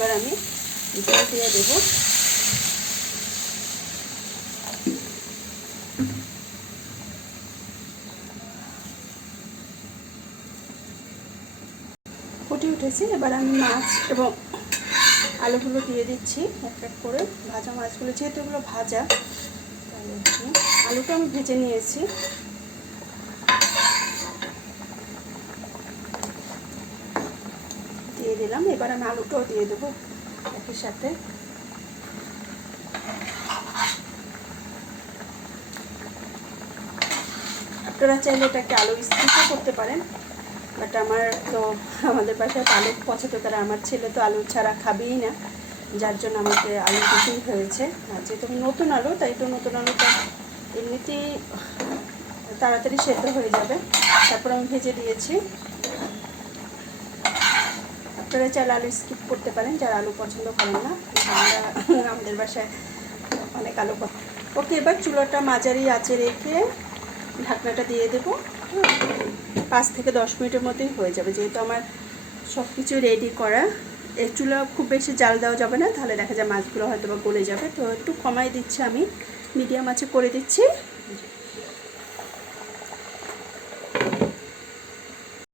এবার আমি জল দিয়ে দেবো। ফুটে উঠেছে, এবার আমি মাছ এবং আলুগুলো দিয়ে দিচ্ছি এক এক করে। ভাজা মাছগুলো, যেহেতু এগুলো ভাজা, তাহলে আলুটা আমি ভেজে নিয়েছি। দিয়ে দিলাম, এবার আমি আলুটাও দিয়ে দেবো একই সাথে। আপনারা চাইলে এটাকে আলু স্কিপও করতে পারেন, বাট আমাদের বাসায় আলু পছন্দ করে। আমার ছেলে তো আলু ছাড়া খাবেই না, যার জন্য আমাকে আলু দিতেই হয়েছে। আর যেহেতু নতুন আলু, তাই তো নতুন আলুটা এমনিতেই তাড়াতাড়ি সেদ্ধ হয়ে যাবে। তারপর আমি ভেজে দিয়েছি। আপনারা চাইলে আলু স্কিপ করতে পারেন, যারা আলু পছন্দ করেন না। আমাদের বাসায় অনেক আলু পছন্দ। ওকে, এবার চুলাটা মাঝারি আঁচে রেখে ঢাকনাটা দিয়ে দেবো। 5 থেকে 10 মিনিটের মধ্যেই হয়ে যাবে, যেহেতু আমার সব কিছু রেডি করা। এই চুলা খুব বেশি জাল দেওয়া যাবে না, তাহলে দেখা যায় মাছগুলো হয়তো বা গলে যাবে। তো একটু কমাই দিচ্ছি, আমি মিডিয়াম আঁচে করে দিচ্ছি।